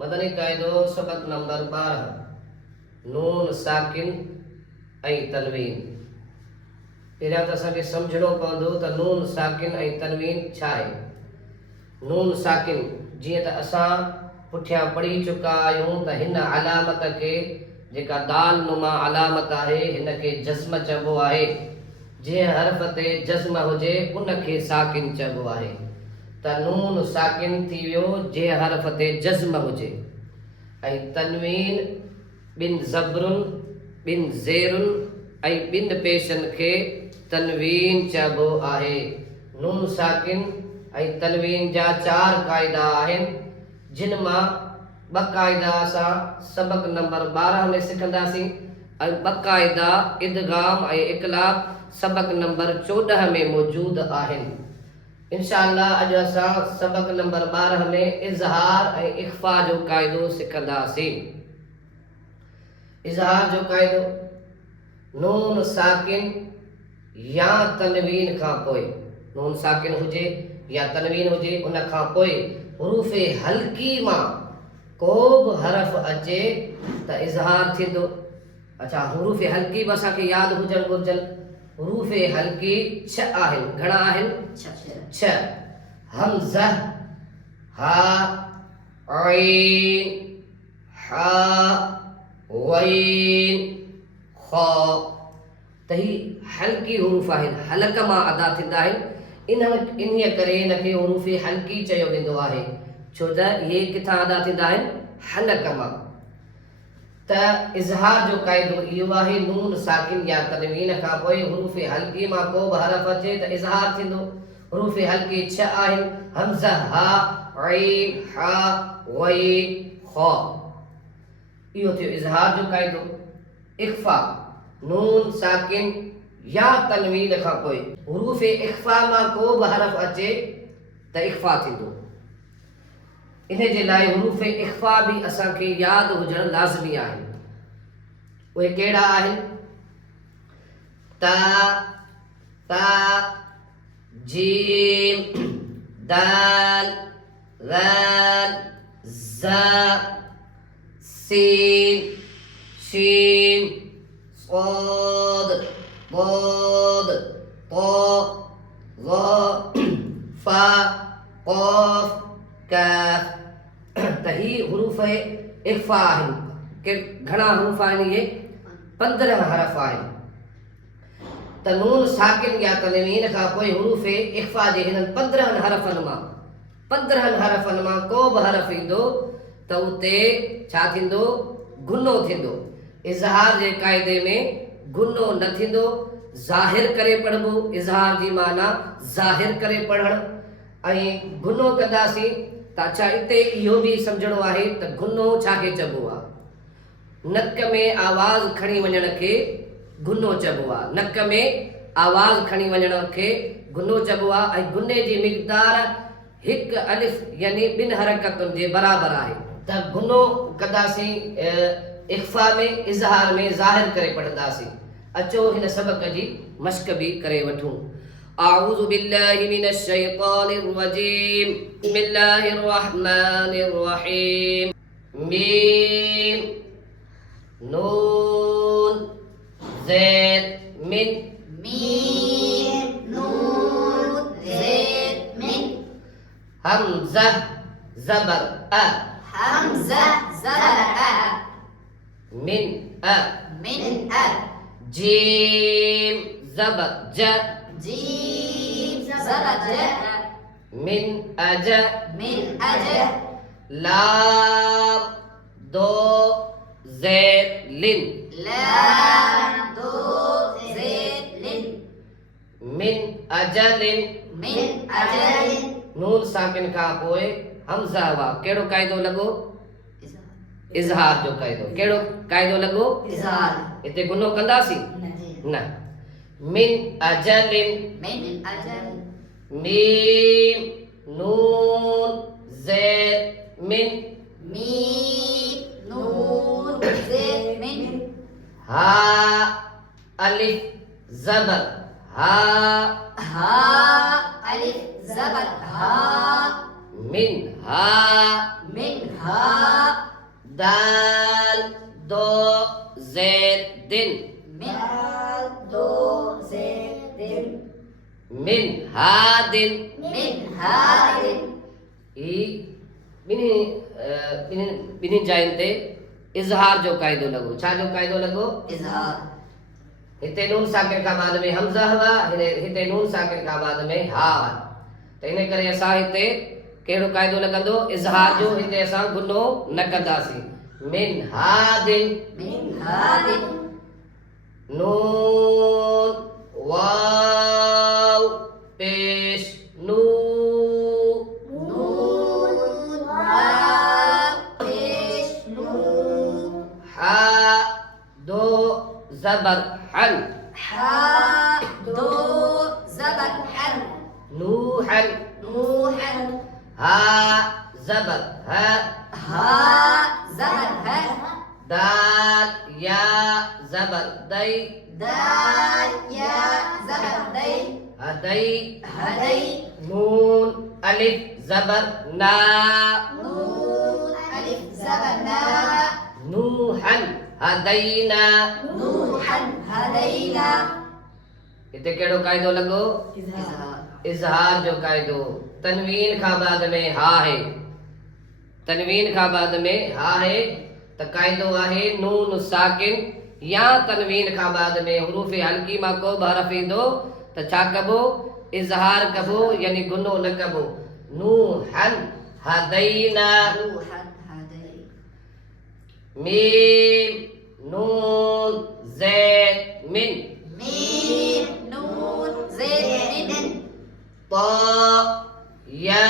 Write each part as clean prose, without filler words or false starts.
मदनी क़ाइदो सबक नंबर 12 नून साकिन ऐं तनवीन। पहिरियां त असांखे सम्झणो पवंदो त नून साकिन ऐं तनवीन छा आहे। नून साकिन जीअं त असां पुठियां पढ़ी चुका आहियूं त हिन अलामत खे जेका दाल नुमा अलामत आहे हिन खे जज़्म चइबो आहे। जंहिं हर्फ़ ते जज़्म हुजे उनखे साकिन चइबो आहे। त नून साकिन थी वियो जंहिं हर्फ़ ते जज़्म हुजे। ऐं तनवीन ॿिनि ज़बरुनि ॿिनि ज़ेरुनि ऐं ॿिनि पेशनि खे तनवीन चइबो आहे। नून साकिन ऐं तनवीन जा 4 क़ाइदा आहिनि जिन मां 2 क़ाइदा असां सबक नंबर 12 में सिखंदासीं ऐं 2 क़ाइदा इदगाम ऐं इक़लाब सबक नंबर 14 में मौजूद आहिनि। इंशाअल्लाह अॼु असां सबक नंबर 12 में इज़हार ऐं इख़्फ़ा जो क़ाइदो सिखंदासीं। इज़हार जो क़ाइदो नून साकिन या तनवीन खां पोइ नून साकिन हुजे या तनवीन हुजे उन खां पोइ हुरूफ़ हल्की मां को बि हर्फ़ अचे त इज़हार थींदो। अच्छा, हुरूफ़ हल्की बि असांखे यादि हुजणु घुरिजनि। हुरूफ़ हल्की 6 आहिनि। घणा आहिनि? 6। हमज़ा, हा, ऐन, हा, वैन, खा। त ही हल्की हुरूफ़ आहिनि, हलक मां अदा थींदा आहिनि। इन्हीअ करे हिनखे हुरूफ़ हल्की चयो वेंदो आहे छो त इहे किथां अदा थींदा आहिनि? हलक मां। त इज़हार जो क़ाइदो इहो आहे नून साकिन या तनवीन खां पोइ हुरूफ़ हल्की मां को बि हर्फ़ अचे त इज़हार थींदो। हुरूफ़ हल्की 6 आहिनि। हमज़ा, हा, ऐन, हा, वैन, खा। इहो थियो इज़हार जो क़ाइदो। इख़्फ़ा नून साकिन या तनवीन खां पोइ हुरूफ़ इख़्फ़ा मां को बि हर्फ़ अचे त इख़्फ़ा थींदो। इन जे लाइ हुरूफ़ इख़्फ़ा बि असांखे यादि हुजणु लाज़मी आहे। उहे कहिड़ा आहिनि? ता, ता, जीम, दाल, ज़ाल, ज़ा, सीन, शीन, صاد، ضاد، طاء، ظاء، फा, क़ाफ़, काफ़। त ही हुरूफ़ इख़्फ़ा आहिनि। घणा हुरूफ़ आहिनि? इहे 15 हर्फ़ आहिनि। त नून साकिन या तनवीन खां पोइ हुरूफ़ इख़्फ़ा जे हिननि 15 हर्फ़नि मां को बि हर्फ़ ईंदो त उते छा थींदो? गुनो थींदो। इज़हार जे क़ाइदे में गुनो न थींदो, ज़ाहिर करे पढ़बो। इज़हार जी माना ज़ाहिर करे पढ़णु। ऐं गुनो कंदासीं त अच्छा हिते इहो बि सम्झणो आहे त गुनो छाखे चइबो आहे। नक में आवाज़ खणी वञण खे गुनो चइबो आहे। नक में आवाज़ खणी वञण खे गुनो चइबो आहे। ऐं गुने जी मिक़दार 1 अलिफ़ यानी 2 हरकतुनि जे बराबरि आहे। त गुनो कंदासीं इख़्फ़ा में, इज़हार में ज़ाहिर करे पढ़ंदासीं। अचो हिन सबक जी मश्क बि करे वठूं। अऊज़ु बिल्लाहि मिनश शैतानिर रजीम। बिस्मिल्लाहिर रहमानिर रहीम। मीम, नून, ज़ेद, मिन। मीम, नून, ज़ेद, मिन। हमज़ा, ज़बर, अ। हमज़ा, ज़बर, अ। मिन, अ। मिन, अ। जीम, ज़बर, ज। जीम, ज़बर, ज। मिन, अज। मिन, अज। लाम, दो, ज़ेद, लिन। लाम, दो, ज़ेद, लिन। मिन अजलिन। मिन अजलिन। नून साकिन खां पोइ हमज़ा हुआ। कहिड़ो क़ाइदो लॻो? इज़हार जो क़ाइदो। कहिड़ो क़ाइदो लॻो? इज़हार। हिते गुनो कंदासीं? न। मिन अजलिन। मिन अजलिन। मीम, नून, ज़ेद, मिन। मीम, नून, ज़ेद, मिन। हा, अलिफ, ज़बर, हा। हा, अलिफ, ज़बर, हा। मिन हा। मिन हा। दाल दो ज़ेर दिन من दो ज़ेर दिन मिन हादिन من हादिन ई बिनी जाइन ते इज़हार जो कायदो लगो छा जो कायदो लगो इज़हार हिते नून साकिन का बाद में हमज़ा हुआ हिते नून साकिन का बाद में हा हुआ त इन करे असां हिते कहिड़ो कायदो लॻंदो इज़हार जो हिते असां गुनो न कंदासीं मिन हादिन من हादिन नून वाव पेश नू नून वाव पेश नू हा दो ज़बर हन हा दो ज़बर हन नूहन नूहन हा ज़बर हा हा ज़बर है दाल या ज़बर दई दाल या ज़बर दई हदई हदई नून अलिफ ज़बर ना नून अलिफ ज़बर ना नूहन हदैना नूहन हदैना हिते कहिड़ो कायदो लॻो इज़हार इज़हार जो कायदो तनवीन खां बाद में हा है तनवीन खां बाद में हा है त कायदो आहे नून साकिन या तनवीन खां बाद में हुरूफ हल्की मां को बि हरफ ईंदो त छा कबो इज़हार कबो यानी गुनो न कबो नूहन हदैना नूहन हदै मीम नून ज़ेद मिन मीम नून ज़ेर मिन ता या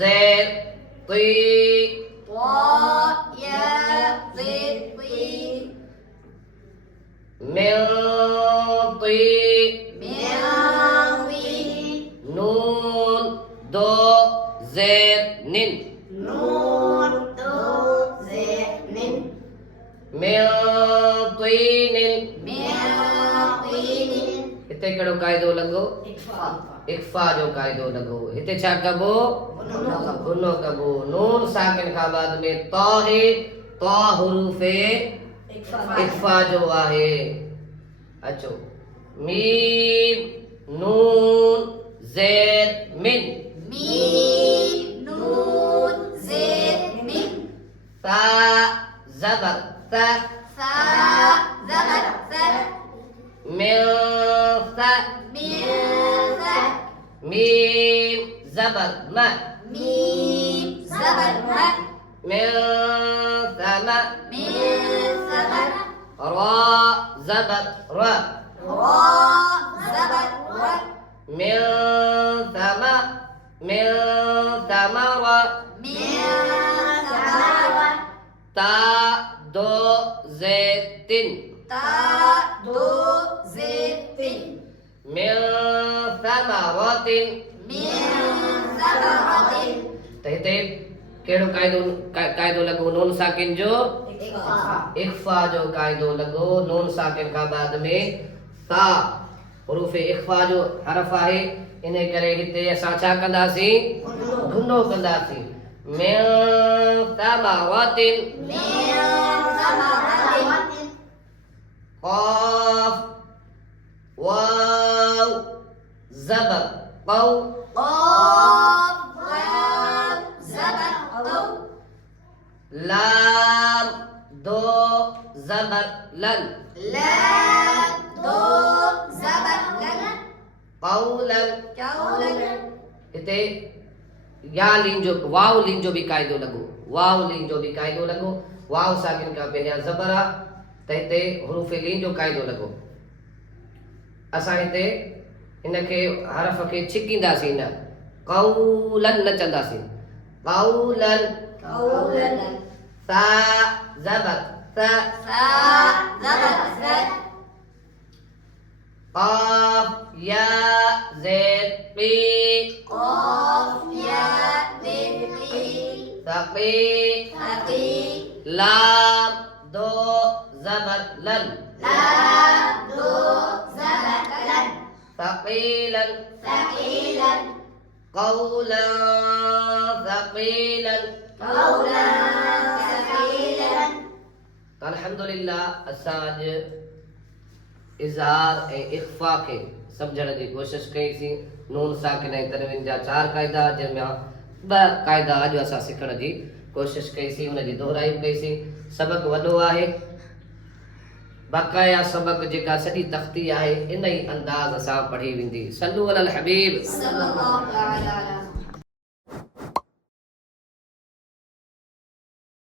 ज़ेद ती वा या ज़ेर ती मिन ती मियावी नून दो ज़ेर निन नून दो ज़ेर निन मिन तीनिन मियावीनिन हिते कहिड़ो कायदो लॻो इक्फा इक्फा जो कायदो लॻो हिते छा कबो गुनो कबो गुनो कबो नून साकिन खां बाद में ता है ता हुरूफ़े इक्फा जो आहे अचो मीम नून ज़ेर मिन मीम नून ज़ेर मिन ता ज़बर ता सा ज़बर सा मिन ता मिर्ज़ा मीम ज़बर मा मीम ज़बर हा मिन ثما मिर्ज़ा را ज़बर रा रा ज़बर रा من ثمرة मिर्ज़ा تا دو زيتين ता दो ज़ेर तिन من ثمرة मिर्ज़ा त हिते कहिड़ो कायदो लॻो नून साकिन जो इख्फा जो कायदो लॻो नून साकिन खां बाद में सा हुरूफ़ इख्फा जो हरफ आहे इन करे हिते असां छा कंदासीं गुनो कंदासीं मिन ثمرة قاف واو زبر قو قاف واو زبر قو لام دو زبر لن لام دو زبر لن قولا قولا हिते या लीन जो वाव लीन जो भी कायदो लॻो वाव लीन जो भी कायदो लॻो वाव साकिन खां पहिरियां ज़बर आहे त हिते हुरूफ़ लीन जो कायदो लॻो असां हिते हिनखे हरफ खे छिकींदासीं न कौलन न चवंदासीं कौलन قولا सा ज़बर सा सा زبر सा قاف या ज़ेद पी قاف يا ذي सक़ी ثقي लाम दो ज़बर लन لام دو زبر لن ثقيلا ثقيلا قولا ثقيلا قولا ثقيلا अल्हम्दुलिल्लाह असां अॼु इज़हार ऐं इख़्फ़ा खे सम्झण जी कोशिशि कईसीं। नून साकिन ऐं तनवीन जा 4 क़ाइदा, जंहिंमां 2 क़ाइदा अॼु असां सिखण जी कोशिशि कईसीं, उनजी दोहराई कईसीं। सबक़ वॾो आहे, बाक़ाया सबक़ जेका सॼी तख़्ती आहे इन ई अंदाज़ सां पढ़ी वेंदी। सल्लू अलल हबीब। सल्लल्लाहु अलैहि